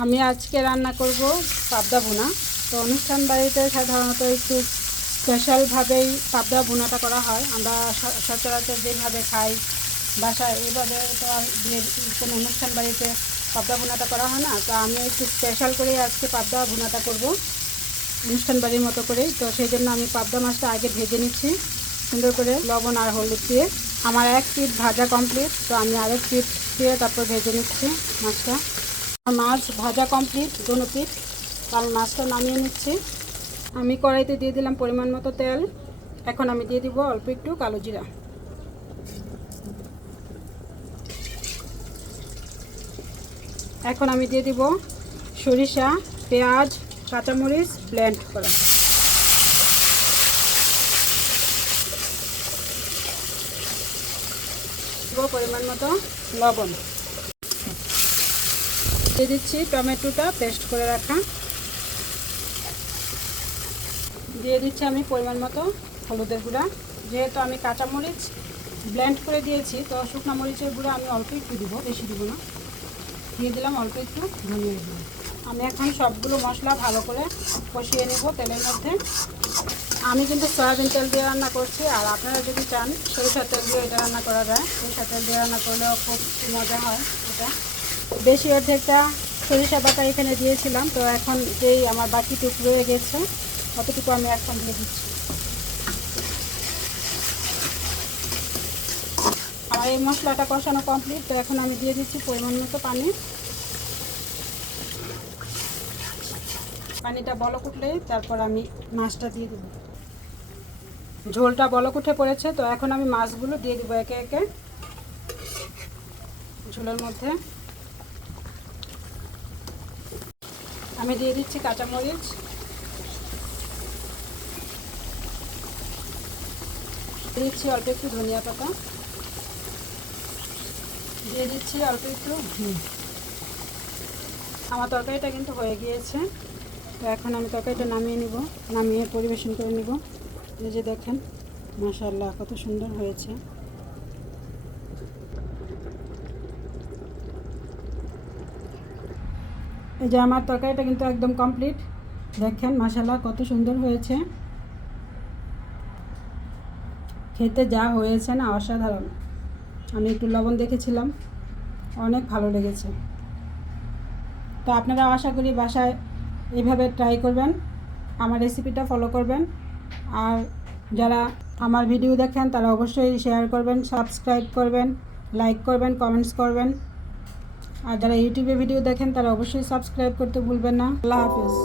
আমি আজকে রান্না করব পাবদা ভুনা। তো অনুষ্ঠান বাড়িতে সাধারণত একটু স্পেশালভাবেই পাবদা ভুনাটা করা হয়। আমরা সচরাচর যেভাবে খাই বাসায়, এইভাবে তো আর কোনো অনুষ্ঠান বাড়িতে পাবদা ভুনাটা করা হয় না। তো আমি একটু স্পেশাল করেই আজকে পাবদা ভুনাটা করব অনুষ্ঠান বাড়ির মতো করেই। তো সেই জন্য আমি পাবদা মাছটা আগে ভেজে নিচ্ছি, সুন্দর করে লবণ আর হলুদ দিয়ে। আমার এক পিঠ ভাজা কমপ্লিট তো আমি আরেক পিঠ দিয়ে তারপর ভেজে নিচ্ছি মাছটা। মাছ ভাজা কমপ্লিট দুনো পিঠ কারণ মাছটা নামিয়ে নিচ্ছি। আমি কড়াইতে দিয়ে দিলাম পরিমাণ মতো তেল। এখন আমি দিয়ে দিব অল্প একটু কালো জিরা। এখন আমি দিয়ে দিব সরিষা, পেঁয়াজ, কাঁচামরিচ ব্লেন্ড করা। পরিমাণ মতো লবণ। দিয়ে দিচ্ছি, টমেটোটা পেস্ট করে রাখা। দিয়ে দিচ্ছি আমি পরিমাণ মতো হলুদের গুঁড়া। যেহেতু আমি কাঁচামরিচ ব্লেন্ড করে দিয়েছি, তো শুকনো মরিচের গুঁড়া আমি অল্প একটু দিব, বেশি দিব না। দিয়ে দিলাম অল্প একটু ধনিয়া গুঁড়ো। আমি এখন সবগুলো মশলা ভালো করে কষিয়ে নেব তেলের মধ্যে। আমি কিন্তু সয়াবিন তেল দিয়ে রান্না করছি, আর আপনারা যদি চান সরিষার তেল দিয়ে এটা রান্না করা যায়। সরিষার তেল দিয়ে রান্না করলেও খুব মজা হয় এটা। বেশি অর্ধেকটা সরিষা বাটা এখানে দিয়েছিলাম, তো এখন যেই আমার বাকিটুকু রয়ে গেছে, অতটুকু আমি এখন দিয়ে দিচ্ছি। আমার এই মশলাটা কষানো কমপ্লিট তো এখন আমি দিয়ে দিচ্ছি পরিমাণ মতো পানি। পানিটা বলক উঠলে তারপর আমি মাছটা দিয়ে দেবো। ঝোলটা বলক উঠে পড়েছে, তো এখন আমি মাছগুলো দিয়ে দেবো একে একে। ঝোলের মধ্যে। আমি দিয়ে দিচ্ছি কাঁচামরিচ। দিচ্ছি অল্প একটু ধনিয়া পাতা। দিয়ে দিচ্ছি অল্প একটু ঘি। আমার তরকারিটা কিন্তু হয়ে গিয়েছে। তো এখন আমি তরকারিটা নামিয়ে নিব, নামিয়ে পরিবেশন করে নিব। এই যে দেখেন মাশাল্লাহ কত সুন্দর হয়েছে। এই যে আমার তরকারিটা কিন্তু একদম কমপ্লিট দেখেন মাশাল্লাহ কত সুন্দর হয়েছে। খেতে যা হয়েছে না, অসাধারণ। আমি একটু লবণ দেখেছিলাম। অনেক ভালো লেগেছে। তো আপনারা আশা করি বাসায় এইভাবে ট্রাই করবেন, আমার রেসিপিটা ফলো করবেন। আর যারা আমার ভিডিও দেখেন, তারা অবশ্যই শেয়ার করবেন সাবস্ক্রাইব করবেন লাইক করবেন কমেন্টস করবেন। আর যারা ইউটিউবে ভিডিও দেখেন তারা অবশ্যই সাবস্ক্রাইব করতে ভুলবেন না। আল্লাহ হাফিজ।